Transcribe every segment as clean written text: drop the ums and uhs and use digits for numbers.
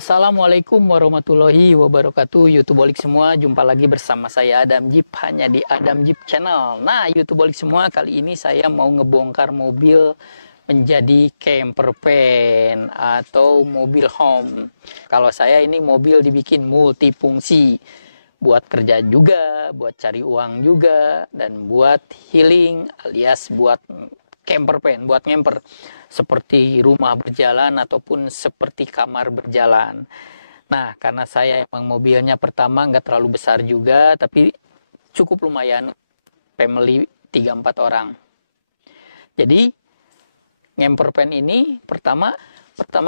Assalamualaikum warahmatullahi wabarakatuh, YouTubeolik semua. Jumpa lagi bersama saya Adam Jeep, hanya di Adam Jeep Channel. Nah, YouTubeolik semua, kali ini saya mau ngebongkar mobil menjadi camper van atau mobil home. Kalau saya ini mobil dibikin multifungsi, buat kerja juga, buat cari uang juga, dan buat healing alias buat camper van, buat ngemper, seperti rumah berjalan ataupun seperti kamar berjalan. Nah, karena saya emang mobilnya pertama nggak terlalu besar juga, tapi cukup lumayan, family 3-4 orang. Jadi, ngemper van ini pertama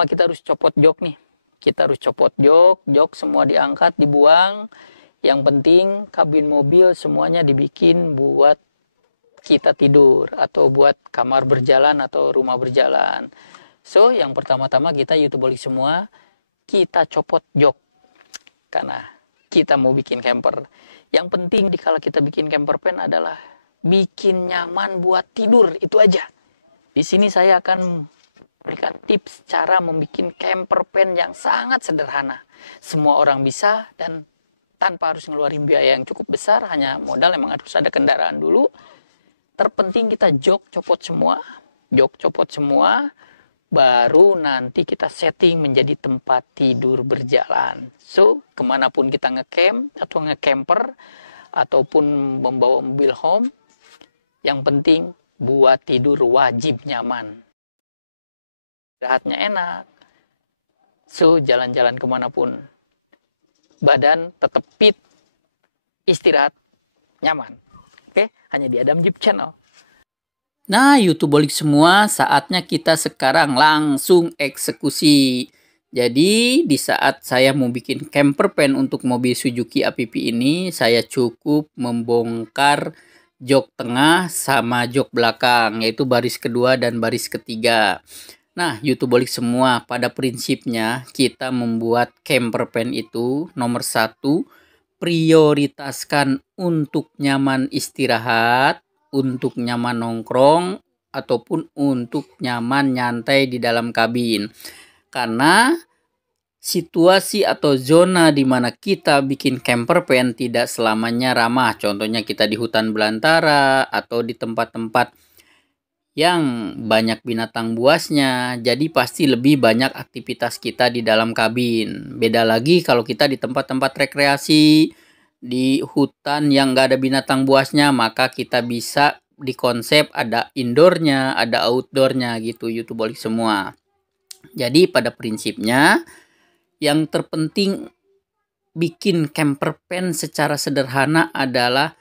kita harus copot jok nih. Kita harus copot jok semua diangkat, dibuang. Yang penting kabin mobil semuanya dibikin buat kita tidur atau buat kamar berjalan atau rumah berjalan. So, yang pertama-tama kita YouTubeolik semua, kita copot jok. Karena kita mau bikin camper. Yang penting kalau kita bikin camper van adalah bikin nyaman buat tidur, itu aja. Di sini saya akan berikan tips cara membuat camper van yang sangat sederhana. Semua orang bisa dan tanpa harus ngeluarin biaya yang cukup besar, hanya modal emang harus ada kendaraan dulu. Terpenting kita jok copot semua, baru nanti kita setting menjadi tempat tidur berjalan. So, kemanapun kita ngecamp atau ngecamper ataupun membawa mobil home, yang penting buat tidur wajib nyaman. Istirahatnya enak. So, jalan-jalan kemanapun, badan tetap fit, istirahat nyaman. Oke, hanya di Adam Jeep Channel. Nah, YouTubeolik semua, saatnya kita sekarang langsung eksekusi. Jadi, di saat saya mau bikin camper van untuk mobil Suzuki APP ini, saya cukup membongkar jok tengah sama jok belakang, yaitu baris kedua dan baris ketiga. Nah, YouTubeolik semua, pada prinsipnya kita membuat camper van itu nomor 1, prioritaskan untuk nyaman istirahat, untuk nyaman nongkrong, ataupun untuk nyaman nyantai di dalam kabin. Karena situasi atau zona di mana kita bikin camper van tidak selamanya ramah. Contohnya kita di hutan belantara atau di tempat-tempat yang banyak binatang buasnya, jadi pasti lebih banyak aktivitas kita di dalam kabin. Beda lagi kalau kita di tempat-tempat rekreasi, di hutan yang gak ada binatang buasnya, maka kita bisa di konsep ada indoornya, ada outdoornya gitu, YouTubeolik semua. Jadi pada prinsipnya, yang terpenting bikin camper van secara sederhana adalah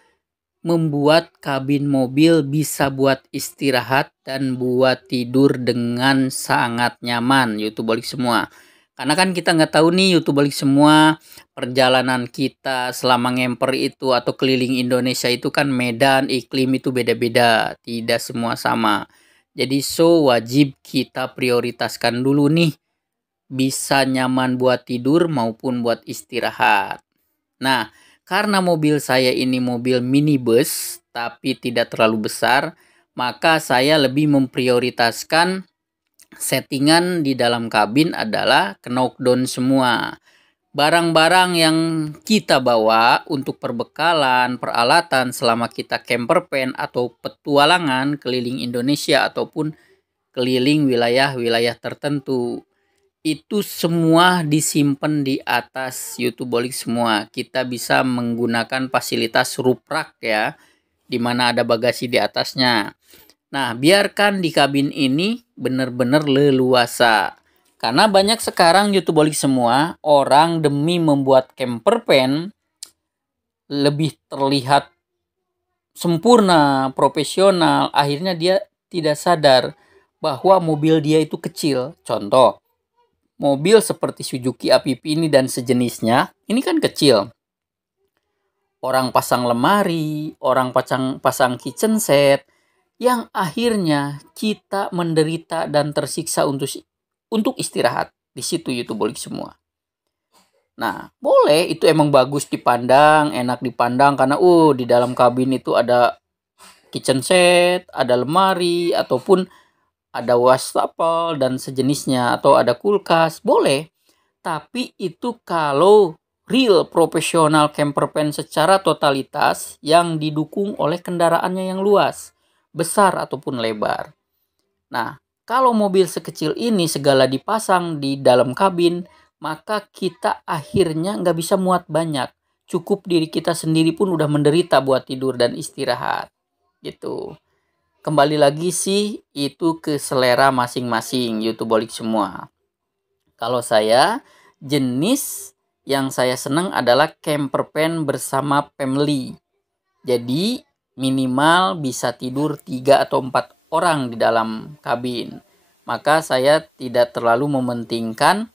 membuat kabin mobil bisa buat istirahat dan buat tidur dengan sangat nyaman, YouTubeolik semua. Karena kan kita nggak tahu nih, YouTubeolik semua, perjalanan kita selama ngemper itu atau keliling Indonesia itu kan medan, iklim itu beda-beda, tidak semua sama. Jadi wajib kita prioritaskan dulu nih, bisa nyaman buat tidur maupun buat istirahat. Nah, karena mobil saya ini mobil minibus, tapi tidak terlalu besar, maka saya lebih memprioritaskan settingan di dalam kabin adalah knockdown semua. Barang-barang yang kita bawa untuk perbekalan, peralatan selama kita camper van atau petualangan keliling Indonesia ataupun keliling wilayah-wilayah tertentu, itu semua disimpan di atas YouTubeolik semua. Kita bisa menggunakan fasilitas roof rack ya, dimana ada bagasi di atasnya. Nah, biarkan di kabin ini benar-benar leluasa. Karena banyak sekarang YouTubeolik semua, orang demi membuat camper van lebih terlihat sempurna, profesional, akhirnya dia tidak sadar bahwa mobil dia itu kecil. Contoh, mobil seperti Suzuki APP ini dan sejenisnya, ini kan kecil. Orang pasang lemari, orang pasang kitchen set, yang akhirnya kita menderita dan tersiksa untuk istirahat. Di situ YouTubeolik semua. Nah, boleh, itu emang bagus dipandang, enak dipandang, karena di dalam kabin itu ada kitchen set, ada lemari, ataupun ada wastafel dan sejenisnya, atau ada kulkas, boleh. Tapi itu kalau real profesional campervan secara totalitas yang didukung oleh kendaraannya yang luas, besar ataupun lebar. Nah, kalau mobil sekecil ini segala dipasang di dalam kabin, maka kita akhirnya nggak bisa muat banyak. Cukup diri kita sendiri pun udah menderita buat tidur dan istirahat. Gitu. Kembali lagi sih, itu ke selera masing-masing, YouTubeolik semua. Kalau saya, jenis yang saya senang adalah campervan bersama family. Jadi minimal bisa tidur 3 atau 4 orang di dalam kabin. Maka saya tidak terlalu mementingkan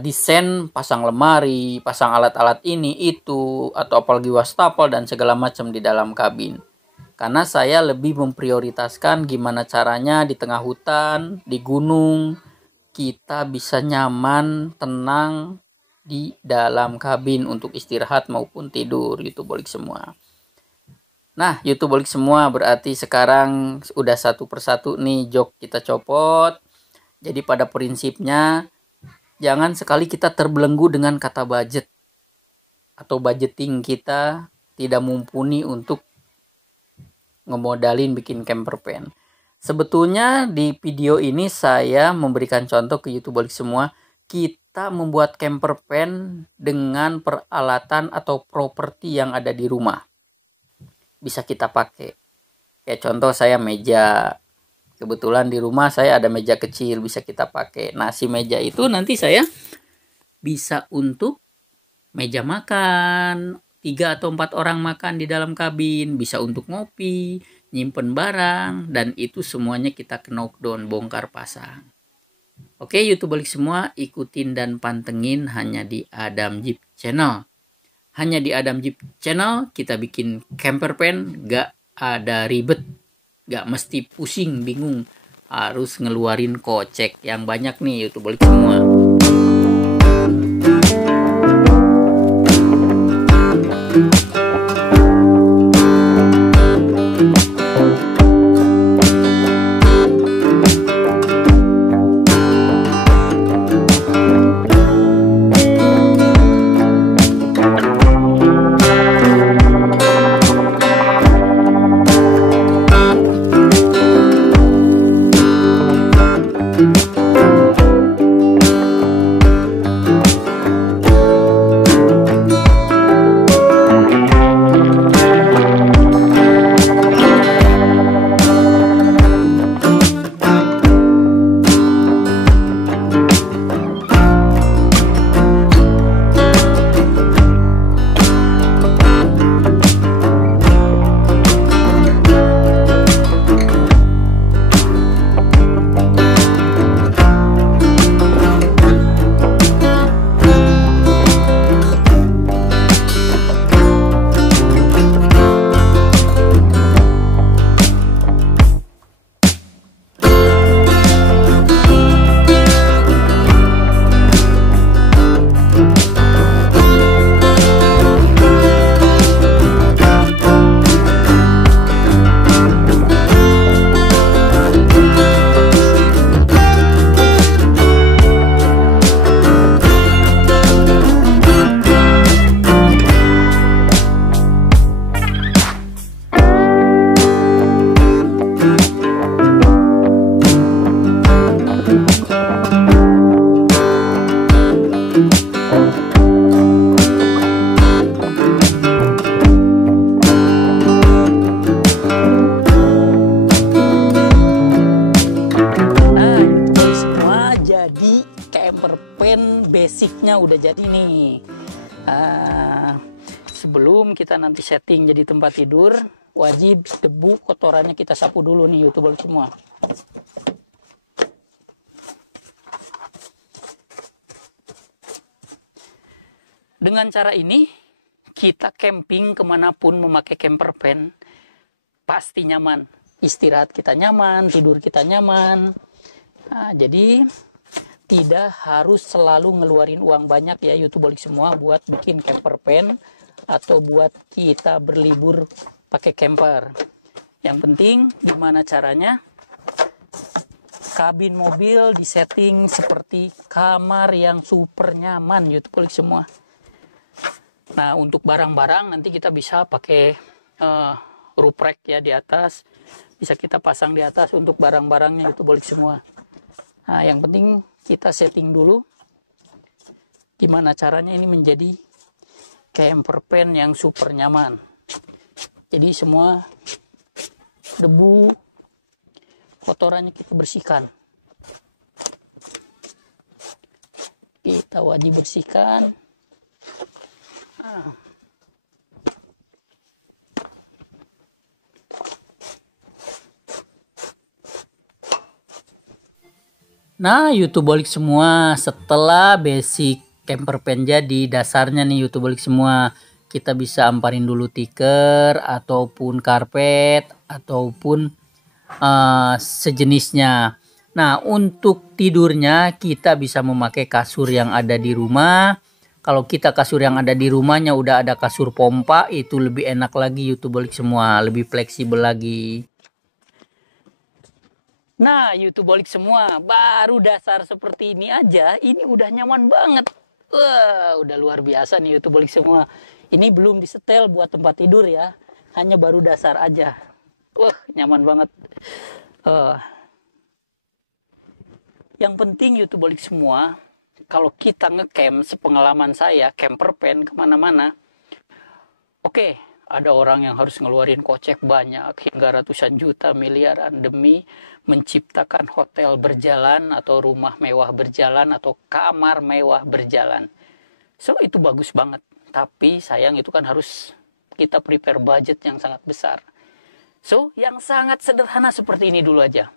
desain pasang lemari, pasang alat-alat ini itu, atau apalagi wastafel dan segala macam di dalam kabin. Karena saya lebih memprioritaskan gimana caranya di tengah hutan, di gunung, kita bisa nyaman, tenang di dalam kabin untuk istirahat maupun tidur. YouTubeolik semua. Nah, YouTubeolik semua berarti sekarang udah satu persatu nih jok kita copot. Jadi pada prinsipnya jangan sekali kita terbelenggu dengan kata budget atau budgeting kita tidak mumpuni untuk ngemodalin bikin campervan. Sebetulnya di video ini saya memberikan contoh ke YouTubeolik semua, kita membuat campervan dengan peralatan atau properti yang ada di rumah. Bisa kita pakai. Kayak contoh saya meja. Kebetulan di rumah saya ada meja kecil bisa kita pakai. Nah, si meja itu nanti saya bisa untuk meja makan, 3 atau 4 orang makan di dalam kabin, bisa untuk ngopi, nyimpen barang, dan itu semuanya kita knockdown, bongkar pasang. Oke, YouTubeolik semua, ikutin dan pantengin hanya di Adam Jeep Channel. Hanya di Adam Jeep Channel kita bikin campervan, gak ada ribet, gak mesti pusing, bingung, harus ngeluarin kocek yang banyak nih YouTubeolik semua. Basicnya udah jadi nih. Sebelum kita nanti setting jadi tempat tidur, wajib debu kotorannya kita sapu dulu nih YouTubeolik semua. Dengan cara ini kita camping kemanapun memakai campervan pasti nyaman, istirahat kita nyaman, tidur kita nyaman. Nah, jadi tidak harus selalu ngeluarin uang banyak ya YouTubeolik semua buat bikin campervan atau buat kita berlibur pakai camper. Yang penting gimana caranya kabin mobil disetting seperti kamar yang super nyaman YouTubeolik semua. Nah, untuk barang-barang nanti kita bisa pakai roof rack ya di atas, bisa kita pasang di atas untuk barang-barangnya YouTubeolik semua. Nah, yang penting kita setting dulu gimana caranya ini menjadi camper van yang super nyaman. Jadi semua debu kotorannya kita bersihkan. Kita wajib bersihkan. Nah, YouTubeolik semua, setelah basic camper van jadi, dasarnya nih YouTubeolik semua, kita bisa amparin dulu tikar ataupun karpet ataupun sejenisnya. Nah, untuk tidurnya kita bisa memakai kasur yang ada di rumah. Kalau kita kasur yang ada di rumahnya udah ada kasur pompa, itu lebih enak lagi YouTubeolik semua, lebih fleksibel lagi. Nah, YouTubeolik semua, baru dasar seperti ini aja, ini udah nyaman banget. Wah, udah luar biasa nih YouTubeolik semua. Ini belum disetel buat tempat tidur ya, hanya baru dasar aja. Wah, nyaman banget. Yang penting YouTubeolik semua, kalau kita ngecamp, sepengalaman saya, camper van kemana-mana, oke, ada orang yang harus ngeluarin kocek banyak, hingga ratusan juta, miliaran, demi menciptakan hotel berjalan, atau rumah mewah berjalan, atau kamar mewah berjalan. So, itu bagus banget. Tapi sayang itu kan harus kita prepare budget yang sangat besar. So, yang sangat sederhana seperti ini dulu aja.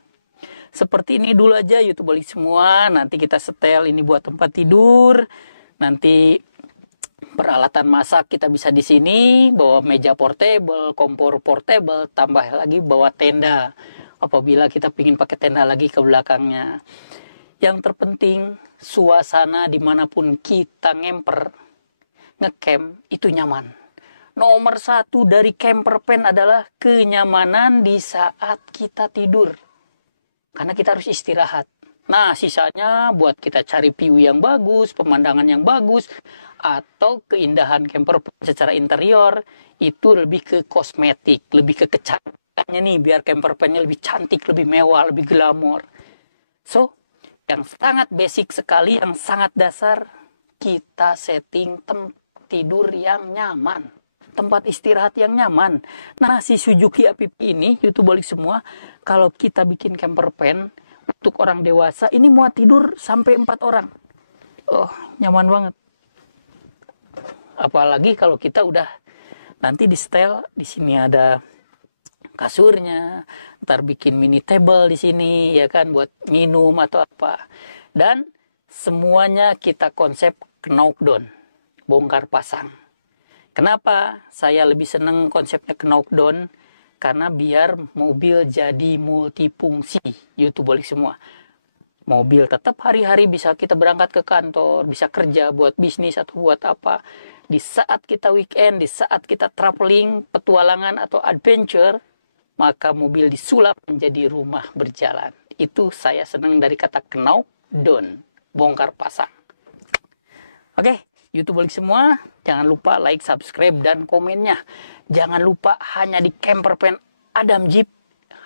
Seperti ini dulu aja YouTubeolik semua. Nanti kita setel ini buat tempat tidur. Nanti peralatan masak kita bisa di sini, bawa meja portable, kompor portable, tambah lagi bawa tenda. Apabila kita ingin pakai tenda lagi ke belakangnya. Yang terpenting, suasana dimanapun kita ngecamp itu nyaman. Nomor satu dari camper van adalah kenyamanan di saat kita tidur. Karena kita harus istirahat. Nah, sisanya buat kita cari view yang bagus, pemandangan yang bagus, atau keindahan camper van secara interior, itu lebih ke kosmetik, lebih ke kecantikannya nih, biar camper van-nya lebih cantik, lebih mewah, lebih glamor. So, yang sangat basic sekali, yang sangat dasar, kita setting tempat tidur yang nyaman, tempat istirahat yang nyaman. Nah, si Suzuki APP ini, YouTubeolik semua, kalau kita bikin camper van untuk orang dewasa, ini muat tidur sampai 4 orang. Oh, nyaman banget. Apalagi kalau kita udah nanti di setel, di sini ada kasurnya, ntar bikin mini table di sini, ya kan, buat minum atau apa. Dan semuanya kita konsep knockdown, bongkar pasang. Kenapa saya lebih seneng konsepnya knockdown? Karena biar mobil jadi multifungsi, YouTubeolik semua. Mobil tetap hari-hari bisa kita berangkat ke kantor, bisa kerja buat bisnis atau buat apa. Di saat kita weekend, di saat kita traveling, petualangan atau adventure, maka mobil disulap menjadi rumah berjalan. Itu saya senang dari kata knockdown, bongkar pasang. Oke, YouTubeolik semua, jangan lupa like, subscribe, dan komennya. Jangan lupa hanya di camper van Adam Jeep,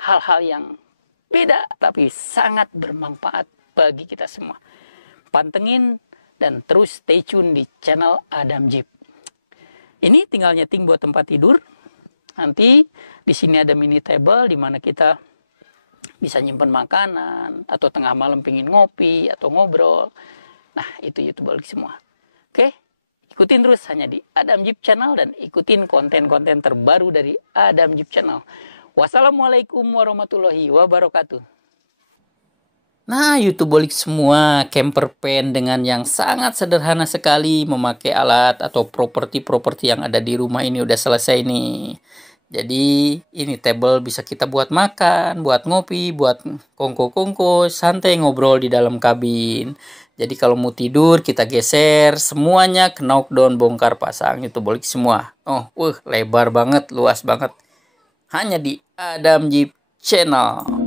hal-hal yang beda tapi sangat bermanfaat bagi kita semua. Pantengin dan terus stay tune di channel Adam Jeep. Ini tinggal nyeting buat tempat tidur. Nanti di sini ada mini table di mana kita bisa nyimpen makanan, atau tengah malam pingin ngopi atau ngobrol. Nah, itu YouTubeolik semua. Oke, ikutin terus hanya di Adam Jeep Channel dan ikutin konten-konten terbaru dari Adam Jeep Channel. Wassalamualaikum warahmatullahi wabarakatuh. Nah, YouTubeolik semua, camper van dengan yang sangat sederhana sekali, memakai alat atau properti-properti yang ada di rumah ini udah selesai nih. Jadi ini table bisa kita buat makan, buat ngopi, buat kongko-kongko, santai ngobrol di dalam kabin. Jadi kalau mau tidur kita geser, semuanya knockdown, bongkar pasang, YouTubeolik semua. Oh, lebar banget, luas banget. Hanya di Adam Jeep Channel.